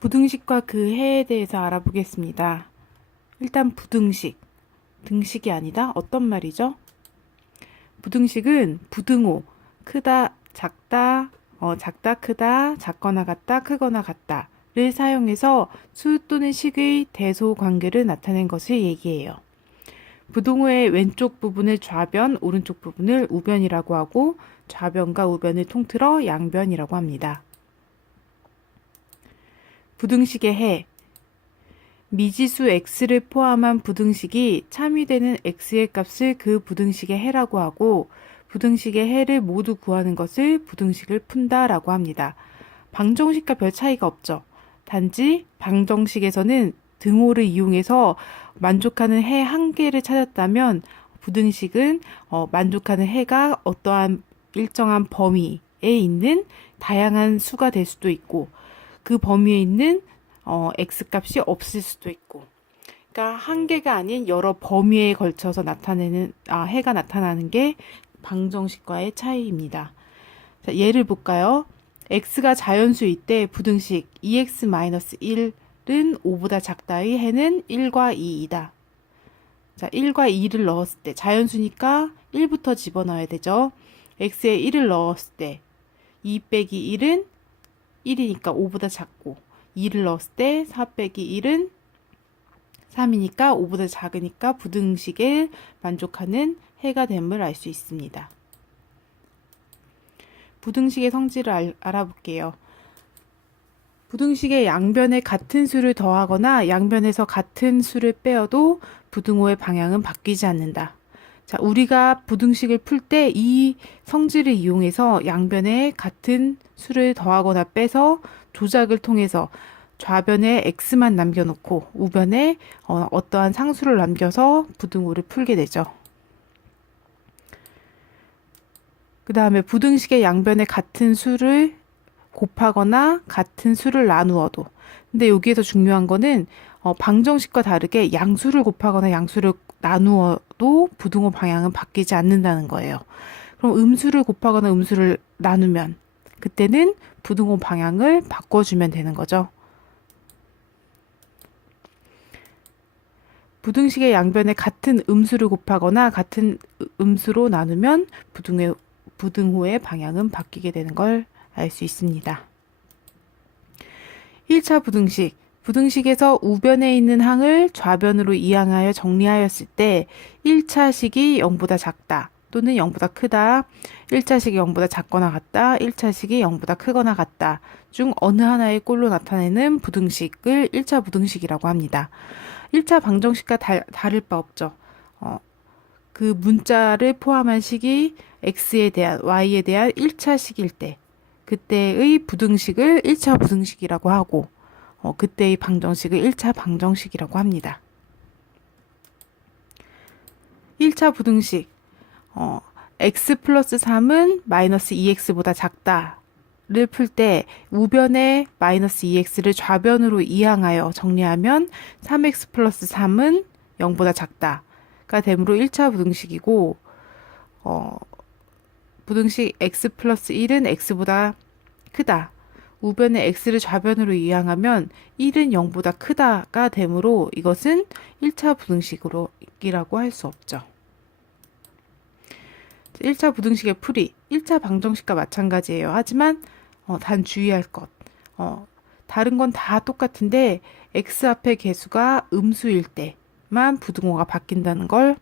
부등식과 그 해에 대해서 알아보겠습니다. 일단 부등식, 등식이 아니다. 어떤 말이죠? 부등식은 부등호, 크다, 작다, 작다, 크다, 작거나 같다, 크거나 같다를 사용해서 수 또는 식의 대소 관계를 나타낸 것을 얘기해요. 부등호의 왼쪽 부분을 좌변, 오른쪽 부분을 우변이라고 하고 좌변과 우변을 통틀어 양변이라고 합니다. 부등식의 해, 미지수 x를 포함한 부등식이 참이되는 x의 값을 그 부등식의 해라고 하고 부등식의 해를 모두 구하는 것을 부등식을 푼다라고 합니다. 방정식과 별 차이가 없죠. 단지 방정식에서는 등호를 이용해서 만족하는 해 한 개를 찾았다면 부등식은 만족하는 해가 어떠한 일정한 범위에 있는 다양한 수가 될 수도 있고 그 범위에 있는 x값이 없을 수도 있고 그러니까 한 개가 아닌 여러 범위에 걸쳐서 나타내는 해가 나타나는 게 방정식과의 차이입니다. 자, 예를 볼까요? x가 자연수일 때 부등식 2x-1은 5보다 작다의 해는 1과 2이다. 자, 1과 2를 넣었을 때 자연수니까 1부터 집어넣어야 되죠. x에 1을 넣었을 때 2 빼기 1은 1이니까 5보다 작고 2를 넣었을 때 4 빼기 1은 3이니까 5보다 작으니까 부등식에 만족하는 해가 됨을 알 수 있습니다. 부등식의 성질을 알아볼게요. 부등식의 양변에 같은 수를 더하거나 양변에서 같은 수를 빼어도 부등호의 방향은 바뀌지 않는다. 자, 우리가 부등식을 풀 때 이 성질을 이용해서 양변에 같은 수를 더하거나 빼서 조작을 통해서 좌변에 x만 남겨놓고 우변에 어떠한 상수를 남겨서 부등호를 풀게 되죠. 그 다음에 부등식의 양변에 같은 수를 곱하거나 같은 수를 나누어도 근데 여기에서 중요한 거는 방정식과 다르게 양수를 곱하거나 양수를 나누어도 부등호 방향은 바뀌지 않는다는 거예요. 그럼 음수를 곱하거나 음수를 나누면 그때는 부등호 방향을 바꿔주면 되는 거죠. 부등식의 양변에 같은 음수를 곱하거나 같은 음수로 나누면 부등호의 방향은 바뀌게 되는 걸 알 수 있습니다. 1차 부등식. 부등식에서 우변에 있는 항을 좌변으로 이항하여 정리하였을 때 1차식이 0보다 작다 또는 0보다 크다, 1차식이 0보다 작거나 같다, 1차식이 0보다 크거나 같다 중 어느 하나의 꼴로 나타내는 부등식을 1차 부등식이라고 합니다. 1차 방정식과 다를 바 없죠. 그 문자를 포함한 식이 x에 대한, y에 대한 1차식일 때 그때의 부등식을 1차 부등식이라고 하고 그때의 방정식을 1차 방정식이라고 합니다. 1차 부등식 x 플러스 3은 마이너스 2x보다 작다를 풀 때 우변에 마이너스 2x를 좌변으로 이항하여 정리하면 3x 플러스 3은 0보다 작다가 되므로 1차 부등식이고 부등식 x 플러스 1은 x보다 크다. 우변에 x를 좌변으로 이항하면 1은 0보다 크다가 되므로 이것은 1차 부등식이라고 할 수 없죠. 1차 부등식의 풀이 1차 방정식과 마찬가지예요. 하지만 단 주의할 것. 다른 건 다 똑같은데 x 앞의 개수가 음수일 때만 부등호가 바뀐다는 걸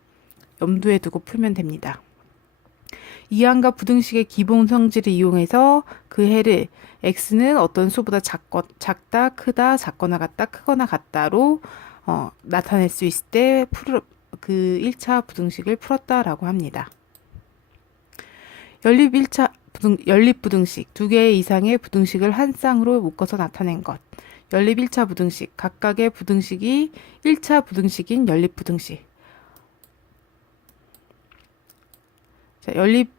염두에 두고 풀면 됩니다. 이항과 부등식의 기본 성질을 이용해서 그 해를 x는 어떤 수보다 작다, 크다, 작거나 같다, 크거나 같다로 나타낼 수 있을 때 그 1차 부등식을 풀었다라고 합니다. 연립 부등식, 두 개 이상의 부등식을 한 쌍으로 묶어서 나타낸 것. 연립 1차 부등식, 각각의 부등식이 1차 부등식인 연립 부등식. 자, 연립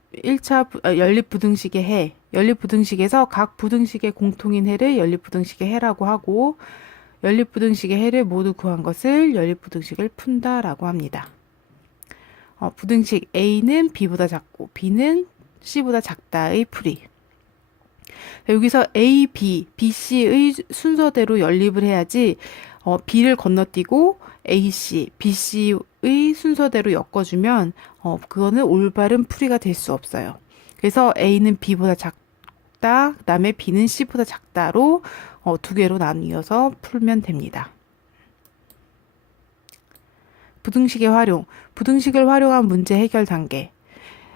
부등식의 해. 연립 부등식에서 각 부등식의 공통인 해를 연립 부등식의 해라고 하고 연립 부등식의 해를 모두 구한 것을 연립 부등식을 푼다라고 합니다. 부등식 A는 B보다 작고 B는 C보다 작다의 풀이. 여기서 A, B, B, C의 순서대로 연립을 해야지 B를 건너뛰고 A, C, B, C의 순서대로 엮어주면 그거는 올바른 풀이가 될 수 없어요. 그래서 A는 B보다 작다, 그 다음에 B는 C보다 작다로 두 개로 나뉘어서 풀면 됩니다. 부등식의 활용. 부등식을 활용한 문제 해결 단계.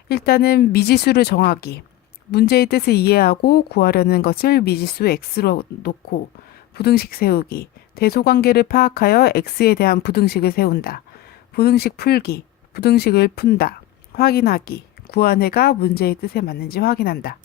일단은 미지수를 정하기. 문제의 뜻을 이해하고 구하려는 것을 미지수 x로 놓고 부등식 세우기. 대소관계를 파악하여 x에 대한 부등식을 세운다. 부등식 풀기. 부등식을 푼다. 확인하기. 구한 해가 문제의 뜻에 맞는지 확인한다.